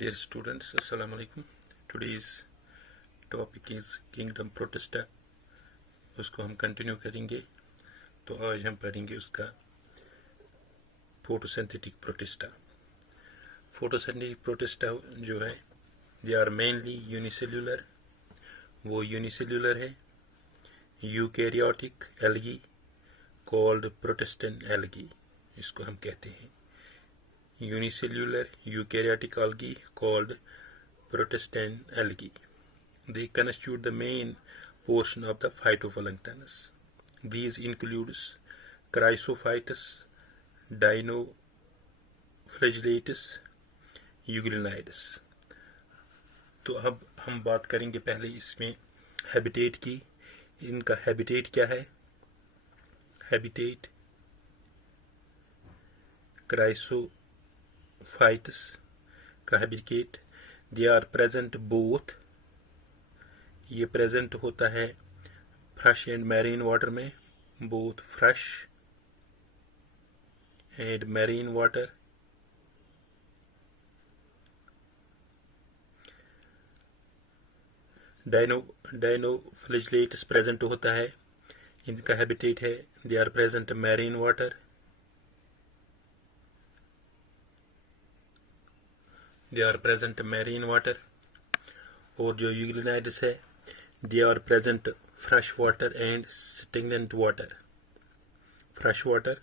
Dear students, Assalamu alaikum. Today's topic is Kingdom Protista. उसको हम continue करेंगे. तो आज हम पढ़ेंगे उसका फोटोसिंथेटिक प्रोटिस्टा. फोटोसिंथेटिक प्रोटिस्टा जो है दे आर मेनली यूनिसेल्यूलर. वो यूनिसेल्यूलर है. यूकैरियोटिक एल्गी कॉल्ड प्रोटिस्टन एल्गी इसको हम कहते हैं. Unicellular eukaryotic algae called protistine algae. They constitute the main portion of the phytoplanktonus. These includes Chrysophytes, Dinoflagellates, Euglenides. तो अब हम बात करेंगे पहले इसमें हैबिटेट की. इनका हैबिटेट क्या है? हैबिटेट Chrysophytes का habitat they are present both. ये प्रेजेंट होता है फ्रेश एंड मैरीन वाटर में. Both fresh and marine water. Dinoflagellates present होता है. इनका हैबिटेट है they are present marine water. They are present marine water. और जो यूग्लिनाइड्स है they are present fresh water and stagnant water. Fresh water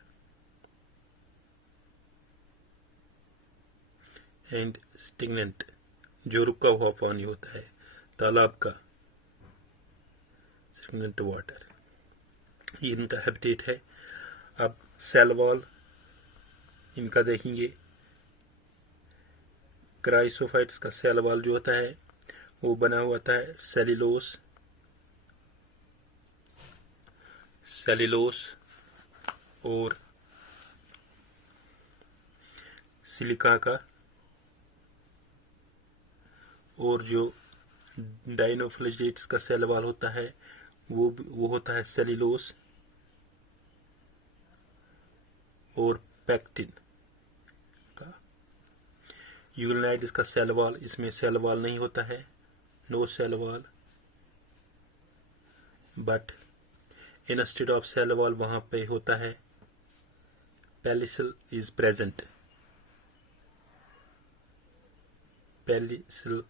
and stagnant जो रुका हुआ पानी होता है तालाब का, स्टेगनेंट वाटर. ये इनका हैबिटेट है. अब सेल वॉल इनका देखेंगे. क्राइसोफाइट्स का सेल वॉल जो होता है वो बना हुआ होता है सेल्यूलोस और सिलिका का. और जो डाइनोफ्लैजेलेट्स का सेल वॉल होता है वो होता है सेल्यूलोस और पैक्टिन का. यूग्लिनाइड्स का सेल वॉल, इसमें सेल वॉल नहीं होता है, no cell wall, but instead of cell wall वहां पे होता है pellicle is present. Pellicle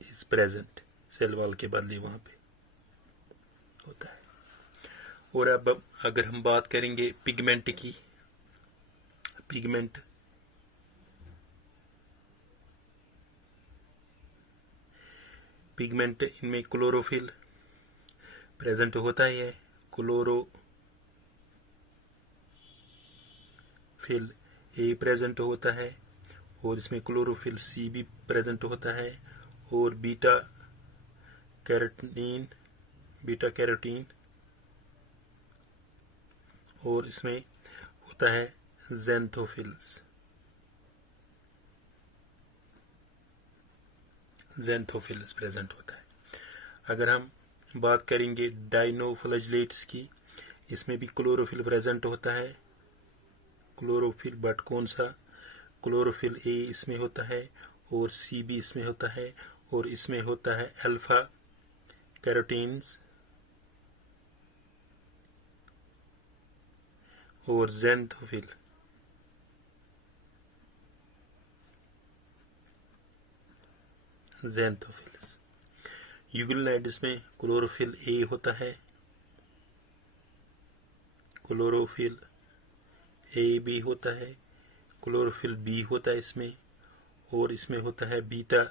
is present cell wall के बदले वहां पे होता है. और अब अगर हम बात करेंगे पिगमेंट की. पिगमेंट इनमें क्लोरोफिल प्रेजेंट होता ही है. क्लोरोफिल ए प्रेजेंट होता है और इसमें क्लोरोफिल सी भी प्रेजेंट होता है. और बीटा कैरोटीन और इसमें होता है ज़ैंथोफिल्स प्रेजेंट होता है. अगर हम बात करेंगे डाइनोफ्लैजेलेट्स की, इसमें भी क्लोरोफिल प्रेजेंट होता है. क्लोरोफिल बट कौन सा? क्लोरोफिल ए इसमें होता है और सी भी इसमें होता है. और इसमें होता है अल्फा कैरोटीन्स और ज़ैंथोफिल्स. यूग्लिनाइड्स में क्लोरोफिल ए होता है, क्लोरोफिल ए भी होता है, क्लोरोफिल बी होता है इसमें. और इसमें होता है बीटा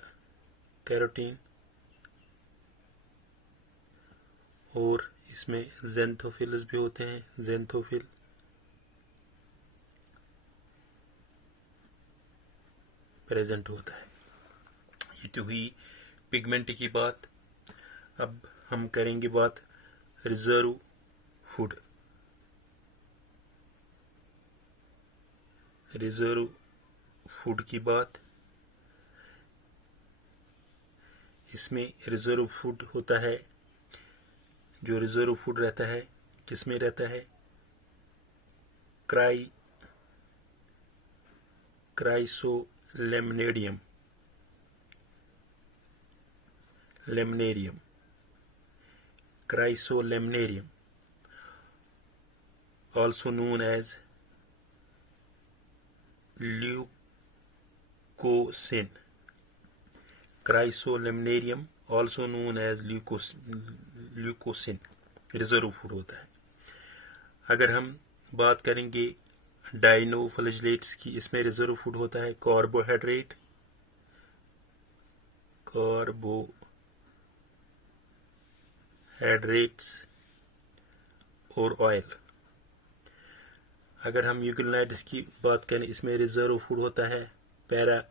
कैरोटीन और इसमें ज़ैंथोफिल्स भी होते हैं. ज़ैंथोफिल प्रेजेंट होता है. ये तो हुई पिगमेंट की बात. अब हम करेंगे बात रिजर्व फूड की बात. इसमें रिजर्व फूड होता है. जो रिजर्व फूड रहता है किसमें रहता है? क्राइसोलेमिनेडियम लेमनेरियम, क्राइसोलेमनेरियम, also known as leucosin, क्राइसोलेमनेरियम also known as leucosin reserve food होता है। अगर हम बात करेंगे डाइनोफ्लैजिलेट्स की, इसमें रिजर्व फूड होता है कार्बोहाइड्रेट्स और ऑयल। अगर हम यूग्लिनाइड्स की बात करें, इसमें रिजर्व फूड होता है पैरामाइलियम,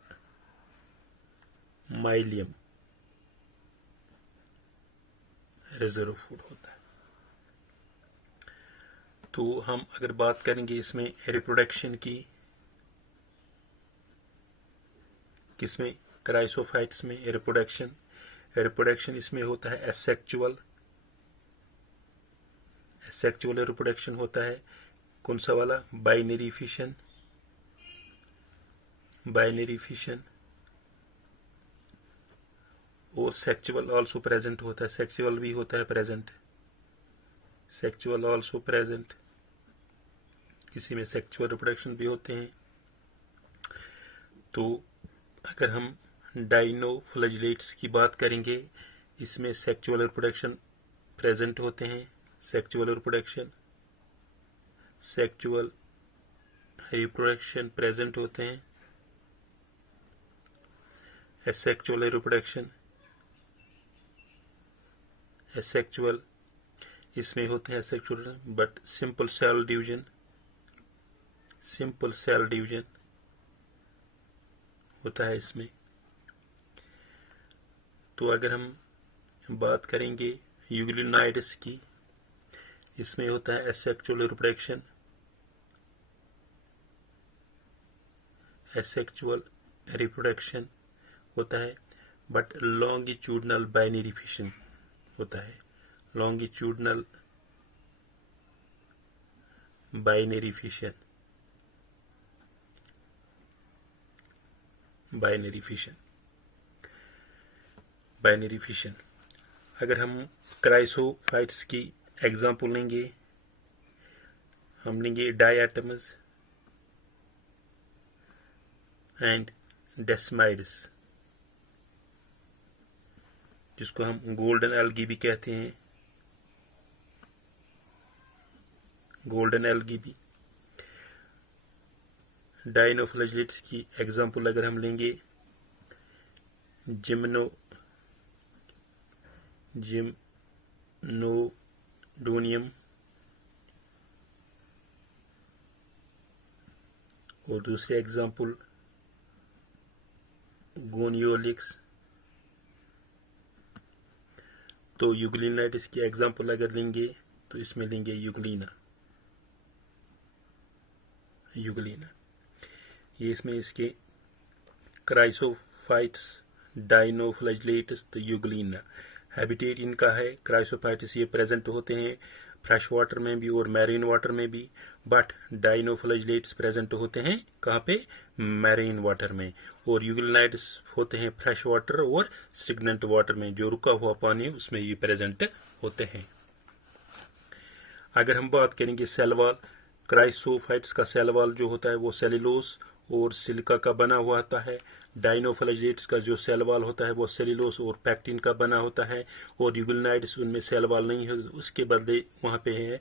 रिजर्व फूड होता है। तो हम अगर बात करेंगे इसमें रिप्रोडक्शन की, किसमें, क्राइसोफाइट्स में रिप्रोडक्शन इसमें होता है एसेक्चुअल रिप्रोडक्शन होता है। कौन सा वाला, बाइनरी फिशन और सेक्चुअल आल्सो प्रेजेंट होता है, सेक्चुअल भी होता है प्रेजेंट, सेक्चुअल आल्सो प्रेजेंट, किसी में सेक्चुअल रिप्रोडक्शन भी होते हैं। तो अगर हम डाइनोफ्लैजिलेट्स की बात करेंगे, इसमें सेक्चुअल रिप्रोडक्शन प्रेजेंट होते हैं, सेक्चुअल रिप्रोडक्शन प्रेजेंट होते हैं। एसेक्चुअल रिप्रोडक्शन, एसेक्चुअल इसमें होते हैं asexual, but simple cell division होता है इसमें। तो अगर हम बात करेंगे यूग्लिनाइड्स की, इसमें होता है एसेक्चुअल रिप्रोडक्शन होता है, बट लॉन्गिट्यूडनल बाइनरी फिशन होता है, लॉन्गिट्यूडनल बाइनरी फिशन। अगर हम क्राइसोफाइट्स की एग्जाम्पल लेंगे, हम लेंगे डायटम्स एंड डेस्माइड्स, जिसको हम गोल्डन एल्गी भी कहते हैं, गोल्डन एल्गी भी। डाइनोफ्लैजिलेट्स की एग्जाम्पल अगर हम लेंगे, जिम्नोडोनियम और दूसरे एग्जाम्पल गोनियोलिक्स। तो यूग्लिनाइड्स की एग्जाम्पल अगर लेंगे तो इसमें लेंगे यूग्लिना, ये इसमें इसके क्राइसोफाइट्स, डाइनोफ्लैजिलेट्स, तो यूग्लिना हैबिटेट इनका है। क्राइसोफाइट्स ये प्रेजेंट होते हैं फ्रेश वाटर में भी और मैरीन वाटर में भी, बट डाइनोफ्लैजिलेट्स प्रेजेंट होते हैं कहाँ पे, मैरीन वाटर में, और यूग्लिनाइड्स होते हैं फ्रेश वाटर और स्टिग्नेंट वाटर में, जो रुका हुआ पानी है उसमें ये प्रेजेंट होते हैं। अगर हम बात करेंगे सेल वॉल, क्राइसोफाइट्स का सेल वॉल जो होता है वो सेल्यूलोज और सिलिका का बना हुआ होता है। डाइनोफ्लैजिलेट्स का जो सेल वॉल होता है वो सेल्यूलोज और पैक्टिन का बना होता है, और यूग्लिनाइड्स उनमें सेल वॉल नहीं है, उसके बदले वहाँ पे है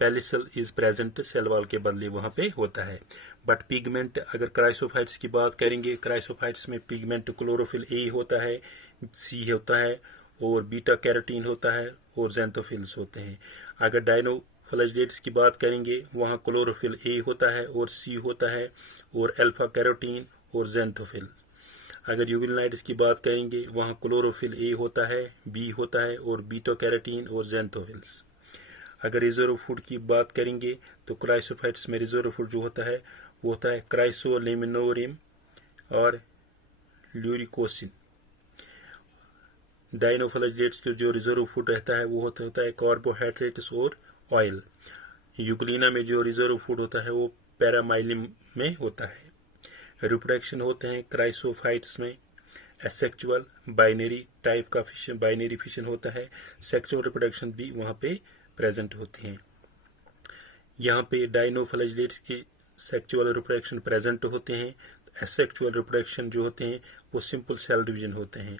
pellicle is present, cell wall के बदले वहाँ पे होता है। बट पिगमेंट, अगर क्राइसोफाइट्स की बात करेंगे, क्राइसोफाइट्स में पिगमेंट क्लोरोफिल ए होता है, सी होता है, और बीटा कैरोटीन होता है, और ज़ैंथोफिल्स होते हैं। अगर डाइनोफ्लैजिलेट्स की बात करेंगे, वहाँ क्लोरोफिल ए होता है और सी होता है, और अल्फा कैरोटीन और ज़ैंथोफिल। अगर यूग्लिनाइड्स की बात करेंगे, वहाँ क्लोरोफिल ए होता है, बी होता है, और बीटा कैरोटीन और ज़ैंथोफिल्स। अगर रिजर्व फूड की बात करेंगे तो क्राइसोफाइट्स में रिजर्व फूड जो होता है वो होता है क्राइसोलेमिनोरियम और ल्यूरिकोसिन। डाइनोफ्लैजिलेट्स के जो रिजर्व फूड रहता है वो होता है कार्बोहाइड्रेट्स और ऑयल। यूग्लिना में जो रिजर्व फूड होता है वो पैरामाइलियम में होता है। रिप्रोडक्शन होते हैं क्राइसोफाइट्स में एसेक्चुअल बाइनरी टाइप का फिशन, बाइनरी फिशन होता है। सेक्सुअल रिप्रोडक्शन भी वहाँ पे प्रेजेंट होते हैं। यहाँ पे डाइनोफ्लैजिलेट्स के सेक्सुअल रिप्रोडक्शन प्रेजेंट होते हैं। एसेक्चुअल रिप्रोडक्शन जो होते हैं वो सिंपल सेल डिवीजन होते हैं।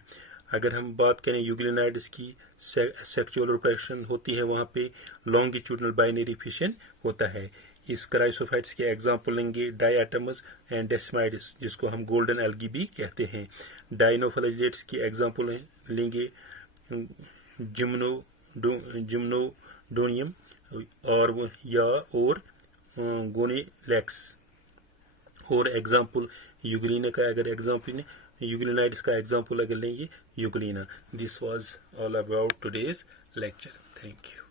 अगर हम बात करें यूग्लिनाइड्स की, सेक्सुअल रिप्रोडक्शन होती है, वहाँ पे लॉन्गिट्यूडनल बाइनरी फिशन होता है। इस क्राइसोफाइट्स के एग्जाम्पल लेंगे डायटमस एंड डेस्माइड्स, जिसको हम गोल्डन एल्गी भी कहते हैं। डाइनोफ्लैजिलेट्स की एग्जाम्पल लेंगे जिम्नोडोनियम और गोनेलैक्स। और एग्जाम्पल यूग्लिना का अगर एग्जाम्पल यूग्लिनाइड्स का एग्जाम्पल अगर लेंगे Euglena. This was all about today's lecture. Thank you.